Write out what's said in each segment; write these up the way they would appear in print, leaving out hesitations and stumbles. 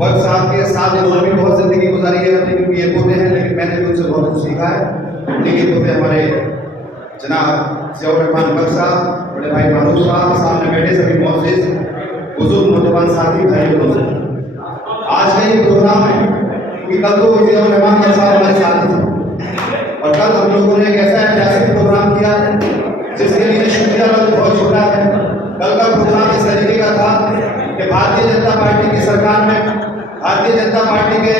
वक्त साहब के साथ इन्होंने भी बहुत जिंदगी गुजारी है अपनी, क्योंकि ये पोते हैं, लेकिन मैंने भी उनसे बहुत कुछ सीखा है। उन्हीं के पोते हमारे जनाब ज़ियाउर रहमान वक्त साहब, बड़े भाई मारूफ साहब, सामने बैठे सभी मोअज़्ज़िज़ बुजुर्ग नौजवान साथी भाई बहनों, आज का ये प्रोग्राम है कि कल तो ज़ियाउर रहमान वक्त साहब हमारे साथी थे और कल हम लोगों ने एक ऐसा ऐतिहासिक प्रोग्राम किया जिसके लिए शुक्रिया बहुत छोटा है। कल का प्रोग्राम इस तरीके का था कि भारतीय जनता पार्टी की सरकार में, भारतीय जनता पार्टी के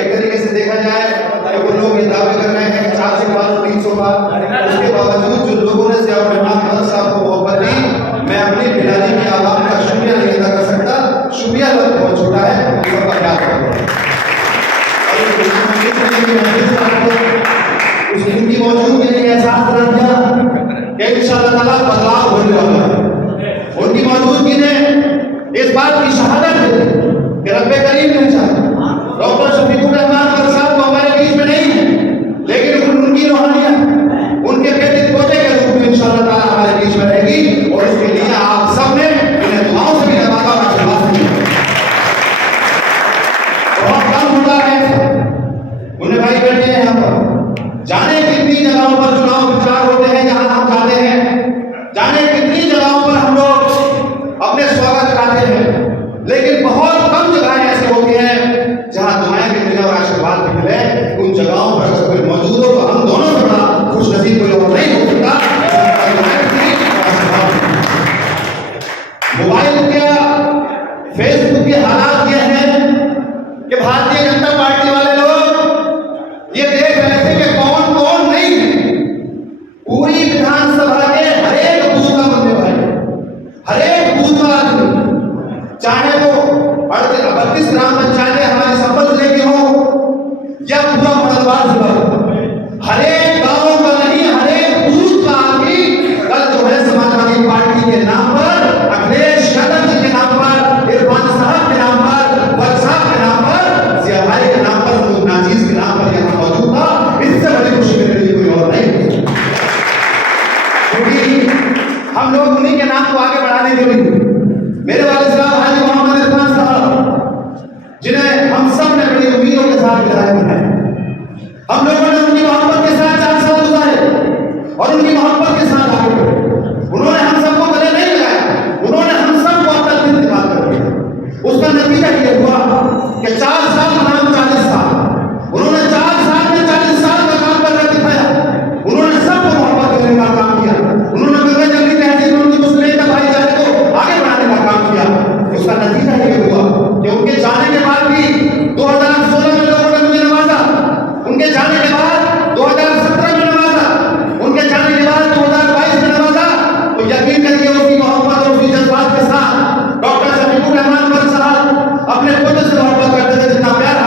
एक तरीके से देखा जाए तो वो लोग ये दावे कर रहे हैं 400 बार 300 बार, उसके बावजूद जो लोगों ने ज़ियाउर रहमान वक्त साहब को मोहब्बत दी, मैं अपनी बिरादरी की आवाम का शुक्रिया नहीं अदा कर सकता। शुक्रिया लफ्ज़ बहुत छोटा है, उन सबका ख्याल रखना। उस उनकी मौजूदगी ने एहसास करा दिया कि इंशाअल्लाह ताला बदलाव होने वाला है। उनकी मौजूदगी ने इस बात की शहादत दी कि रब्बे करीम ने चाहा डॉक्टर शफीकुर रहमान वक्त साहब को हमारे बीच में नहीं है, लेकिन उनकी रूहानियत उनके बेटे पोते के रूप में इंशाअल्लाह ताला हमारे बीच में रहेगी और इसके लिए आप सब ने उन्हें दुआओं से भी नवाजा और आशीर्वाद से बहुत कम होता है। उन्हें भाई बैठे हैं यहाँ पर, जाने कितनी जगहों पर चुनाव प्रचार होते हैं जहां हम जाते हैं, जाने कितनी जगहों पर हम लोग अपने स्वागत कराते हैं, लेकिन बहुत कम जगहें ऐसे होती हैं जहां दुआएं भी मिले और आशीर्वाद भी मिले। उन जगहों पर अगर कोई मौजूद हो तो हम दोनों से बड़ा खुश नसीब कोई और नहीं हो सकता। मोबाइल के फेसबुक के हालात ये हैं कि भारतीय जनता पार्टी वाले लोग ये देख रहे थे कि कौन कौन नहीं है। पूरी विधानसभा के हर एक बूथ का बंदे भाई, हर एक बूथ का आदमी, चाहे वो 32 ग्राम पंचायतें हमारे संबल जिले की हो या पूरा मलबार जिला हो, हर एक गांव का नहीं, हर एक बूथ का आदमी कल जो है समाजवादी पार्टी के नाम पर, अखिलेश यादव जी के नाम पर, इरफान साहब के नाम पर, वक्त साहब के नाम पर, जिया भाई के नाम पर, मुल्क नाजीज के नाम पर यहाँ मौजूद था। इससे बड़ी खुशी मेरे लिए कोई और नहीं, क्योंकि हम लोग उन्हीं के नाम को आगे बढ़ाने के लिए, मेरे वाले साहब हाजी मोहम्मद इरफान साहब जिन्हें हम सब ने बड़ी उम्मीदों के साथ विधायक बनाया, हम लोगों ने उनकी मोहब्बत के साथ 4 साल गुजारे और उनकी मोहब्बत के साथ आगे बढ़े। उन्होंने हम सबको गले नहीं लगाया, उन्होंने हम सबको अपना दिल दिखा कर दिया। उसका नतीजा ये हुआ कि 4 साल बनाम 40 साल, उन्होंने 4 साल में 40 साल का काम करके दिखाया। उन्होंने सबको मोहब्बत देने का काम किया, उन्होंने गंगा जंगली तहजीब में उनकी मुस्लिम का भाईचारे को आगे बढ़ाने का काम किया। उसका नतीजा ये हुआ कि उनके जाने के बाद भी 2016 में लोगों ने मुझे नवाजा, उनके जाने के बाद 2017 में नवाजा, उनके जाने के बाद 2022 में नवाजा। तो यकीन करिए उसकी मोहब्बत और उसकी जज्बात के साथ डॉक्टर शफीकुर रहमान वक्त साहब अपने पुत्र से मोहब्बत करते थे, जितना प्यार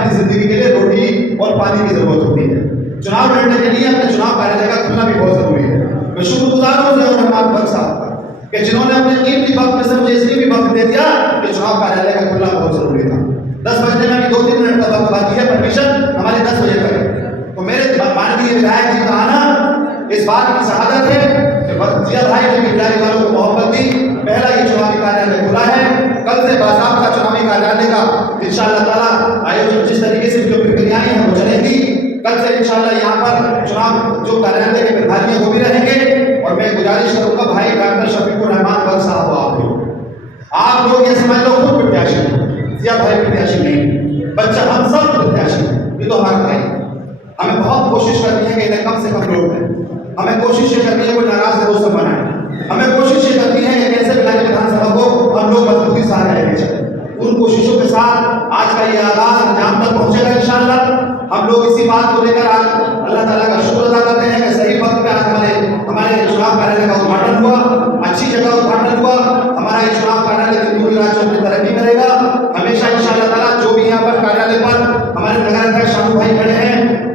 अपनी जिंदगी के लिए रोटी और पानी की जरूरत होती है। चुनाव लड़ने के लिए अपने चुनाव कार्यालय का खुलना भी बहुत जरूरी है। मैं शुक्रगुजार हूं रहमान बख्श साहब का कि जिन्होंने अपने कीमती वक्त में से मुझे इसलिए भी वक्त दे दिया कि चुनाव कार्यालय का खुलना बहुत जरूरी था। 10 बजने में भी 2-3 मिनट का वक्त बाकी है, परमिशन हमारी 10 बजे तक है। तो मेरे माननीय विधायक जी का आना इस बात की शहादत है कि जिया भाई ने बिहारी वालों को मोहब्बत दी। पहला ये चुनावी कार्यालय खुला है, कल से बाकायदा चुनावी कार्यालय का इंशाअल्लाह ताला आयोजन जिस तरीके से जो प्रक्रियाएं हैं वो चलेंगी। कल से इंशाअल्लाह यहाँ पर चुनाव जो कार्यालय के प्रभारी वो भी रहेंगे। और मैं गुजारिश करूंगा भाई डॉक्टर शफीकुर रहमान बख्श साहब, आप लोग ये समझ लो खुद प्रत्याशी, जिया भाई प्रत्याशी नहीं, बच्चा हम सब प्रत्याशी हैं। ये तो हमारा भाई, हमें बहुत कोशिश करनी है कि इन्हें कम से कम लोग हैं। हमें कोशिश ये करनी है कोई नाराज लोग से बनाए। हमें कोशिश ये करनी है कि कैसे बिलारी विधानसभा को हम लोग मजबूती से आगे लेके चले। उन कोशिशों के साथ आज का ये आगाज अंजाम तक पहुंचेगा इंशाअल्लाह। हम लोग इसी बात को लेकर आज अल्लाह ताला का शुक्र अदा करते हैं कि सही वक्त पे आज हमारे चुनाव कार्यालय का उद्घाटन हुआ, अच्छी जगह उद्घाटन हुआ। हमारा ये चुनाव कार्यालय दिन राज्यों में तरक्की करेगा हमेशा इंशाअल्लाह ताला। जो भी यहाँ पर कार्यालय पर हमारे नगर अध्यक्ष शानू भाई खड़े हैं,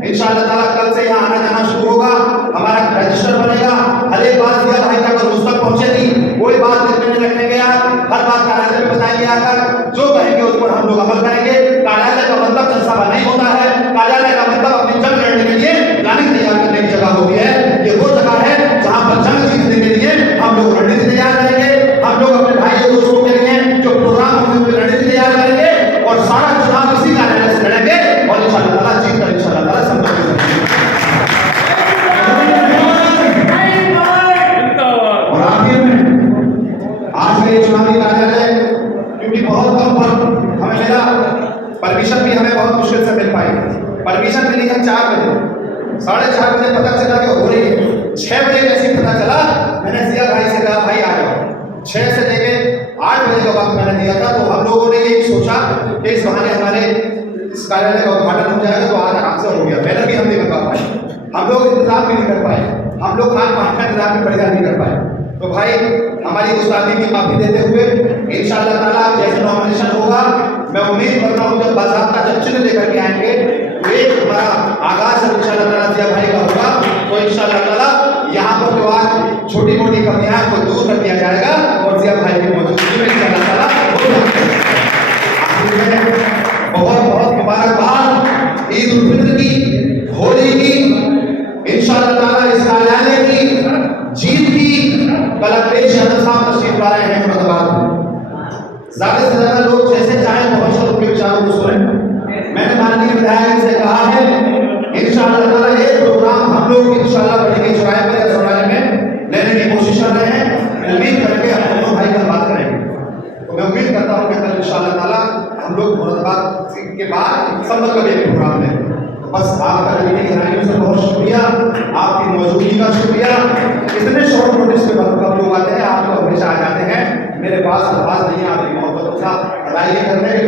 इंशाअल्लाह ताला कल से यहाँ आना जाना शुरू होगा, हमारा रजिस्टर बनेगा। हर एक बात जिया भाई तक और उस तक पहुंचेगी, कोई बात दिल में रखेंगे आप, हर बात कार्यालय में बताएंगे आकर, जो कहेंगे उस पर हम लोग अमल करेंगे। कार्यालय का मतलब जनसभा नहीं होता है, कार्यालय का मतलब अपनी जंग लड़ने के लिए प्लानिंग तैयार करने की जगह होती है। ये वो जगह है जहाँ पर जंग जीतने के लिए हम लोग रणनीति तैयार करेंगे। हम लोग अपने भाइयों दोस्तों के लिए जो प्रोग्राम होंगे उनकी रणनीति तैयार करेंगे और सारा चुनाव इसी कार्यालय से लड़ेंगे और इंशाअल्लाह ताला जीत कर इंशाअल्लाह ताला संपन्न करेंगे। और आखिर में आज का ये चुनावी कार्यालय क्योंकि बहुत कम पर हमें मिला, परमिशन भी हमें बहुत मुश्किल से मिल पाई। परमिशन मिली है 4 बजे, 4:30 बजे पता चला कि हो रही है। 6 बजे जैसे पता चला, मैंने जिया भाई से कहा भाई आ जाओ। 6 से लेके 8 बजे का वक्त मैंने दिया था। तो हम लोगों ने यही सोचा कि इस बहाने हमारे इस कार्यालय का उद्घाटन हो जाएगा तो आज आराम से हो गया। बैनर भी हम नहीं लगा पाए, हम लोग इंतजाम भी नहीं कर पाए, हम लोग खान पान का इंतजाम भी बढ़िया नहीं कर पाए। तो भाई हमारी उस्तादी की माफी देते हुए इंशाअल्लाह ताला जैसे नॉमिनेशन होगा, मैं उम्मीद करता हूँ जब बाकायदा जब चिन्ह लेकर के आएंगे तो एक हमारा आगाज इंशाअल्लाह ताला जिया भाई का होगा। तो इंशाअल्लाह ताला यहाँ पर जो आज छोटी मोटी कमियां को दूर कर दिया जाएगा और जिया भाई की मौजूदगी में इंशाअल्लाह ताला बहुत बहुत मुबारकबाद ईद उल फित्र की, होली की, इंशाअल्लाह ताला इस कार्यालय की जीत की। कल अखिलेश यादव साहब तशरीफ ला रहे हैं अहमदाबाद में, ज्यादा से ज्यादा लोग जैसे चाहे पहुंचकर उनके विचारों को सुनें। मैंने माननीय विधायक से कहा है इंशाअल्लाह ताला ये प्रोग्राम हम लोग इंशाअल्लाह बड़ी चौराहे पर या चौराहे में लेने की कोशिश कर रहे हैं। उम्मीद करके हम दोनों भाई कल बात करेंगे। तो मैं उम्मीद करता हूँ कि कल इंशाअल्लाह ताला हम लोग मुरादाबाद के बाद संभल का भी प्रोग्राम लें। तो बस आपका गहराइयों से बहुत शुक्रिया, आपकी मौजूदगी का शुक्रिया। इतने शॉर्ट नोटिस पे कब लोग आते हैं, आप तो हमेशा आ जाते हैं। मेरे पास आवाज नहीं है आपकी मोहब्बत का अदायगी करने के।